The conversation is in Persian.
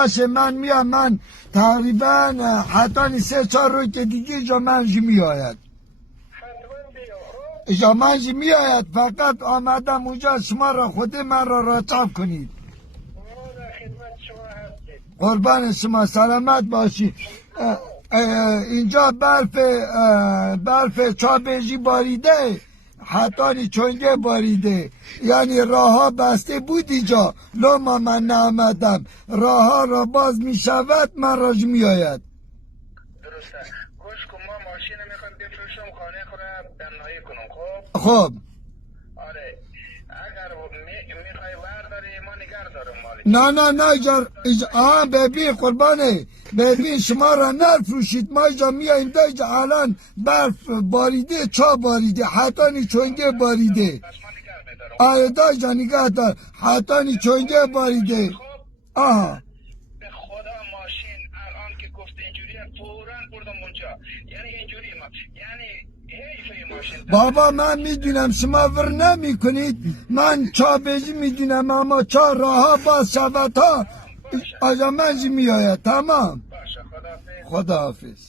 باشه من میام. من تقریبا حتی 3-4 روز که دیگه جا من میآید. جا من میآید. فقط آمدم اونجا شما را خود من را راچاف کنید. قربان شما سلامت باشی. اینجا برف چابیجی باریده، حتی چونگه باریده، یعنی راه ها بسته بود اینجا. لما من نامدم راه ها را باز می شود، من راج می آید. درسته. گوش کن، ما ماشین میخوایم بفروشم، خانه خورم بنایی کنم. خب آره، اگر میخوای ورداری ما نگر دارم مالی. نه ببین قربانه، ببین شما را نفروشید. ما اینجا میاییم دا اینجا الان برف باریده، چا باریده، حتی چونگه باریده. پس ما نگر بدارم. آره دا اینجا نگاه دار، حتی چونگه باریده. آها به خدا ماشین الان که گفت اینجوریه فوراً بردم اونجا. یعنی اینجوری ما، یعنی حیفه ماشین. بابا من میدونم شما ور نمی کنید، من چا بیجی میدونم، اما چا راه ها باز شود ها آجا منجی میآید. تمام. باشه، خداحافظ. خداحافظ.